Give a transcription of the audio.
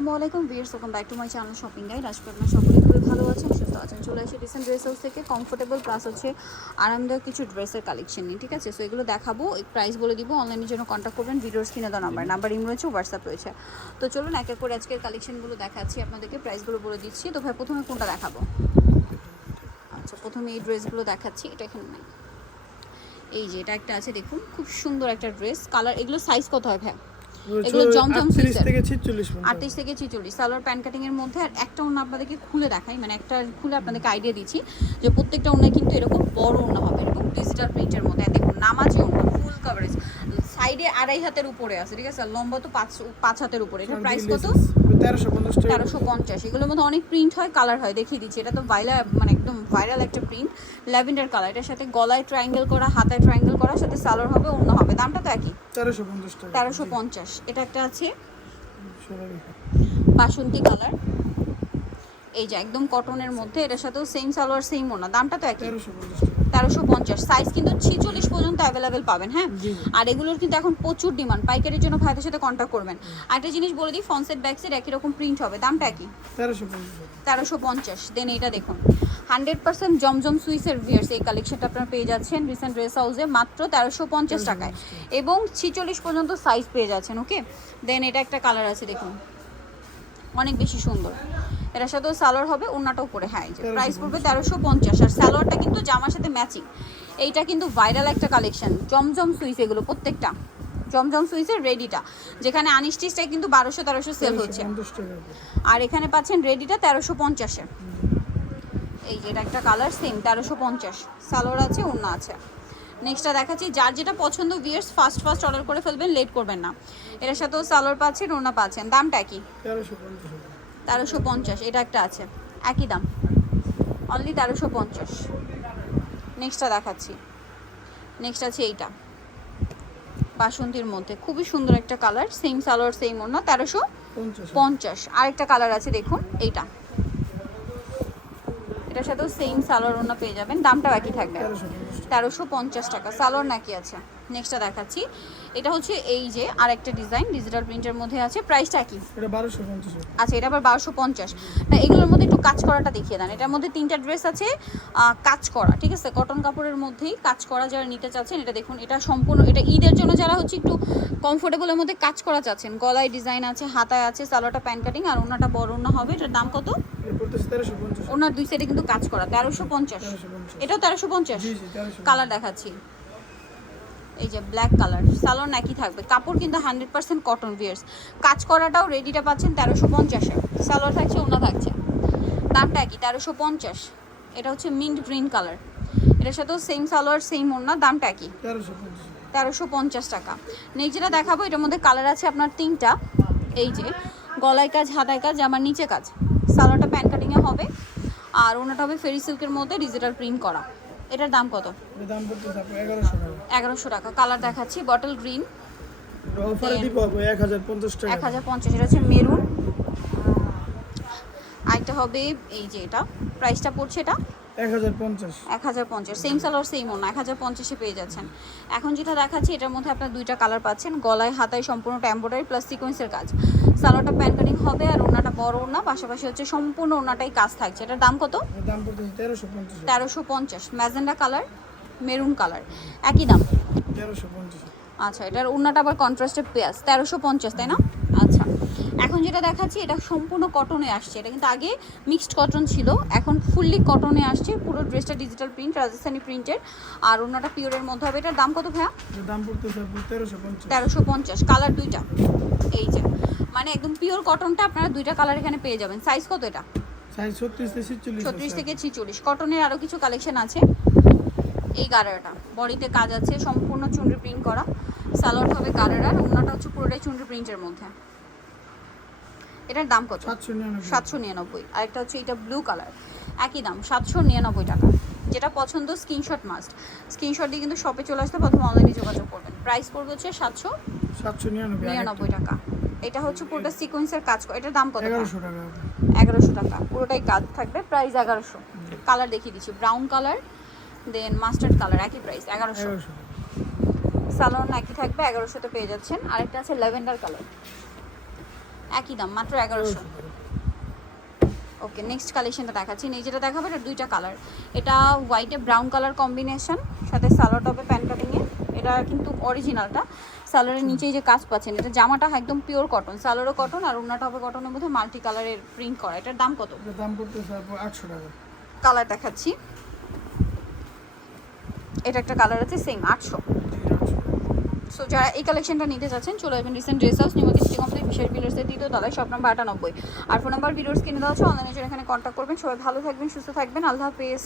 আসসালামু আলাইকুম viewers welcome back to my channel shopping guide আজকে আপনার সকলে খুবই ভালো আছেন সুস্থ আছেন। চলে আসে রিসেন্ট ড্রেস হাউস থেকে। কমফোর্টেবল প্লাস হচ্ছে আরামদায়ক কিছু ড্রেসের কালেকশন নিয়ে ঠিক আছে? সো এগুলো দেখাবো প্রাইস বলে দিব অনলাইনের জন্য কন্ট্যাক্ট করবেন ভিডিওর স্ক্রিনে দেওয়া নাম্বার নাম্বার ইম রয়েছে হোয়াটসঅ্যাপ রয়েছে। তো চলুন এক এক করে আজকের কালেকশনগুলো দেখাচ্ছি আপনাদেরকে প্রাইসগুলো বলে দিচ্ছি। তো ভাই প্রথমে কোনটা দেখাবো? আচ্ছা প্রথমে এই ড্রেসগুলো দেখাচ্ছি এটা এখানে নাই। এই যে এটা একটা আছে দেখুন খুব সুন্দর একটা ড্রেস কালার এগুলো সাইজ কত হয় ভাই? এগুলো জমজম সুইসের। থেকে ছিচল্লিশ আটত্রিশ থেকে ছিচল্লিশ। সালোয়ার প্যান্ট কাটিং এর মধ্যে আর একটা ওনা আপনাদেরকে খুলে দেখাই মানে একটা খুলে আপনাদেরকে আইডিয়া দিচ্ছি যে প্রত্যেকটা ওনা কিন্তু এরকম বড় উন্না হবে এরকম ডিজিটাল প্রিন্টের মধ্যে। দেখুন নামাজি উন্না ফুল কভারেজ সাইডে আড়াই হাতের উপরে আছে ঠিক আছে? লম্বা তো পাঁচ পাঁচ হাতের উপরে। এটা প্রাইস কত? তেরোশো পঞ্চাশ এগুলোর মধ্যে অনেক প্রিন্ট হয় কালার হয় দেখিয়ে দিচ্ছি। এটা তো ভাইলা মানে একদম ভাইরাল একটা প্রিন্ট ল্যাভেন্ডার কালার এটার সাথে গলায় ট্রায়াঙ্গেল করা হাতায় ট্রায়াঙ্গেল করা সাথে সালোয়ার হবে অন্য হবে। দামটা তো একই। তেরোশো পঞ্চাশ তেরোশো পঞ্চাশ। এটা একটা আছে বাসন্তী কালার এই যে একদম কটনের মধ্যে এটার সাথেও সেম সালোয়ার সেম ওনা। দামটা তো একই। তেরোশো পঞ্চাশ সাইজ কিন্তু ছিচল্লিশ পর্যন্ত অ্যাভেলেবেল পাবেন হ্যাঁ? আর এগুলোর কিন্তু এখন প্রচুর ডিমান্ড পাইকারির জন্য ভাইদের সাথে কন্ট্যাক্ট করবেন। একটা জিনিস বলে দিই ফনসেট ব্যাগসের একই রকম প্রিন্ট হবে। দামটা একই? তেরোশো পঞ্চাশ তেরোশো পঞ্চাশ। দেন এটা দেখুন। হান্ড্রেড পার্সেন্ট জমজম সুইসের ভিয়ার্স এই কালেকশনটা আপনারা পেয়ে যাচ্ছেন রিসেন্ট ড্রেস হাউসে মাত্র তেরোশো পঞ্চাশ টাকায়। এবং ছিচল্লিশ পর্যন্ত সাইজ পেয়ে যাচ্ছেন ওকে দেন এটা একটা কালার আছে দেখুন। অনেক বেশি সুন্দর। এটার সাথেও সালোয়ার হবে ওনাটাও পরে হ্যাঁ প্রাইস পড়বে তেরোশো পঞ্চাশ। আর সালোয়ারটা কিন্তু জামার সাথে ম্যাচিং এইটা কিন্তু ভাইরাল একটা কালেকশন জমজম সুইস এগুলো প্রত্যেকটা। জমজম সুইসের রেডিটা যেখানে আনিস্টিসটা কিন্তু বারোশো তেরোশো সেল হচ্ছে। আর এখানে পাচ্ছেন রেডিটা তেরোশো পঞ্চাশের। এই যে এটা একটা কালার সেম তেরোশো পঞ্চাশ। সালোয়ার আছে অন্য আছে। নেক্সটটা দেখাচ্ছি। যার যেটা পছন্দ ভিয়ার্স ফার্স্ট ফার্স্ট অর্ডার করে ফেলবেন লেট করবেন না। এটার সাথেও সালোয়ার পাচ্ছেন ওনা পাচ্ছেন। দামটা কি? তেরোশো পঞ্চাশ। এটা একটা আছে। একই দাম। অনলি তেরোশো পঞ্চাশ। নেক্সটটা দেখাচ্ছি। নেক্সট আছে এইটা। বাসন্তীর মধ্যে। খুবই সুন্দর একটা কালার সেম সালোয়ার সেম ওনা তেরোশো পঞ্চাশ। আরেকটা কালার আছে দেখুন এইটা। এটার সাথেও সেম সালোয়ার ওনা পেয়ে যাবেন। দামটা একই থাকবে। তেরোশো পঞ্চাশ টাকা। সালোয়ার নাকি আছে? নেক্সটটা দেখাচ্ছি। এটা হচ্ছে এই যে আরেকটা ডিজাইন ডিজিটাল প্রিন্টের মধ্যে আছে। প্রাইসটা কি? এটা বারোশো পঞ্চাশ। টাকা আচ্ছা এটা আবার বারোশো পঞ্চাশ। না এগুলোর মধ্যে একটু কাজ করাটা দেখিয়ে দেন। এটার মধ্যে তিনটা ড্রেস আছে কাজ করা ঠিক আছে? কটন কাপড়ের মধ্যেই কাজ করা যারা নিতে চাচ্ছেন এটা দেখুন এটা সম্পূর্ণ এটা ঈদের জন্য যারা হচ্ছে একটু কমফোর্টেবলের মধ্যে কাজ করা চাচ্ছেন গলায় ডিজাইন আছে হাতায় আছে সালোয়ারটা প্যান্ট কাটিং আর ওনাটা বড় ওনা হবে এটার দাম কত? ওনার দুই সাইডে কিন্তু কাজ করা তেরোশো পঞ্চাশ। এটাও তেরোশো পঞ্চাশ? জি জি তেরোশো কালার দেখাচ্ছি। এই যে ব্ল্যাক কালার সালোয়ার নাকি থাকবে। কাপড় কিন্তু হান্ড্রেড পার্সেন্ট কটন ভিয়ার্স কাজ করাটাও রেডিটা পাচ্ছেন তেরোশো পঞ্চাশে সালোয়ার থাকছে, ওনা থাকছে। দামটা একই, তেরোশো পঞ্চাশ। এটা হচ্ছে মিন্ট গ্রিন কালার এটার সাথেও সেম সালোয়ার সেম ওনা, দামটা একই। তেরোশো পঞ্চাশ। টাকা। নেক্সট যেটা দেখাবো, এটার মধ্যে কালার আছে আপনার তিনটা। এই যে, গলায় কাজ, হাতায় কাজ আমার নিচে কাজ। সালোয়ারটা প্যান্ট কাটিংয়ে হবে। আর ওনাটা হবে ফেরি সিল্কের মধ্যে ডিজিটাল প্রিন্ট করা। এটার দাম কত? দাম এগারোশো টাকা। কালার দেখাচ্ছি বটল গ্রিন এক হাজার পঞ্চাশ এটা হচ্ছে মেরুন। আরেকটা হবে এই যে এটা। প্রাইসটা পড়ছে এটা। এক হাজার পঞ্চাশ। সেম সালোয়ার সেম অন্য এক হাজার পঞ্চাশে পেয়ে যাচ্ছেন। এখন যেটা দেখাচ্ছি এটার মধ্যে আপনার দুইটা কালার পাচ্ছেন গলায় হাতায় সম্পূর্ণ এম্ব্রয়ডারি প্লাস সিকোয়েন্সের কাজ। সালোয়ারটা প্যান্ট কাটিং হবে আর ওনাটা বড় ওনা পাশাপাশি হচ্ছে সম্পূর্ণ ওনাটাই কাজ থাকছে। এটার দাম কত? তেরোশো পঞ্চাশ। ম্যাজেন্ডা কালার মেরুন কালার একই দাম। তেরোশো আচ্ছা এটার ওড়নাটা আবার কন্ট্রাস্টেড পেঁয়াজ তেরোশো পঞ্চাশ তাই না? এখন যেটা দেখাচ্ছি এটা সম্পূর্ণ কটনে আসছে। এটা কিন্তু আগে মিক্সড কটন ছিল। এখন ফুললি কটনে আসছে। পুরো ড্রেসটা ডিজিটাল প্রিন্ট রাজস্থানি প্রিন্টের আর ওড়নাটা পিওরের মধ্যে হবে। এটার দাম কত ভাইয়া? দাম পড়তেছে আপনার তেরোশো পঞ্চাশ। কালার দুইটা। এই যে। মানে একদম পিওর কটনটা আপনারা দুইটা কালার এখানে পেয়ে যাবেন। সাইজ কত এটা? ছত্রিশ থেকে ছিচল্লিশ কটনের আরও কিছু কালেকশন আছে। এই গারাটা বডিতে কাজ আছে। সম্পূর্ণ চুনরি প্রিন্ট করা। সালোয়ার হবে গারার ওনাটা হচ্ছে পুরোটাই চুনরি প্রিন্টের মধ্যে। এটার দাম কত? সাতশো নিরানব্বই। আরেকটা হচ্ছে এটা ব্লু কালার একই দাম সাতশো নিরানব্বই টাকা। যেটা পছন্দ স্ক্রিনশট মাস্ট স্ক্রিনশট দিয়ে কিন্তু শপে চলে আসতে প্রথমে অনলাইনে যোগাযোগ করবেন। প্রাইস পড়বে হচ্ছে সাতশো সাতশো নিরানব্বই টাকা। এটা হচ্ছে পুরোটা সিকোয়েন্সের কাজ করে এটার দাম কত এগারোশো টাকা। এগারোশো টাকা। পুরোটাই কাজ থাকবে প্রাইস এগারোশো। কালার দেখিয়ে দিচ্ছি। Brown colour then mustard colour একই প্রাইস এগারোশো। সালোয়ার একই থাকবে এগারোশোতে পেয়ে যাচ্ছেন। আরেকটা আছে ল্যাভেন্ডার কালার একই দাম মাত্র এগারোশো। ওকে নেক্সট কালেকশনটা দেখাচ্ছি। এই যেটা দেখাবো এটা দুইটা কালার এটা হোয়াইটে ব্রাউন কালার কম্বিনেশন সাথে সালোয়ার টপে প্যান্ট কাটিংয়ে এটা কিন্তু অরিজিনালটা সালোয়ারের নিচেই যে কাজ পাচ্ছেন এটা জামাটা একদম পিওর কটন সালোয়ারও কটন আর ওনাটা হবে কটনের মধ্যে মাল্টি কালারের প্রিন্ট করা। এটার দাম কত? দাম পড়তেছে আটশো টাকা। কালার দেখাচ্ছি। এটা একটা কালার আছে সেম আটশো। যারা এই কালেকশনটা নিতে চাচ্ছেন চলে আসবেন recent dress house New Market city complex বিশেষ বিলার্সের দ্বিতীয় তলায় শপ নাম্বার আটানব্বই। আর ফোন নাম্বার ভিডিওস কিনে দেওয়া হচ্ছে অনলাইনে এখানে কন্ট্যাক্ট করবেন। সবাই ভালো থাকবেন, সুস্থ থাকবেন। আল্লাহ হাফেজ।